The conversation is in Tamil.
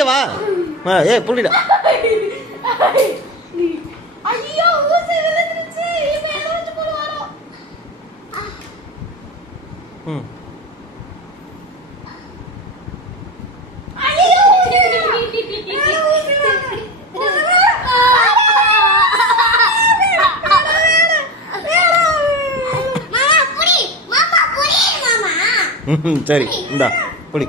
இங்கே வா. ஏ புள்ளிடா. ஐயோ ஊசி விழுந்துருச்சு. இப்போ எதை வச்சு போடுவாரோ? ஐயோ சரி இந்தா புடி.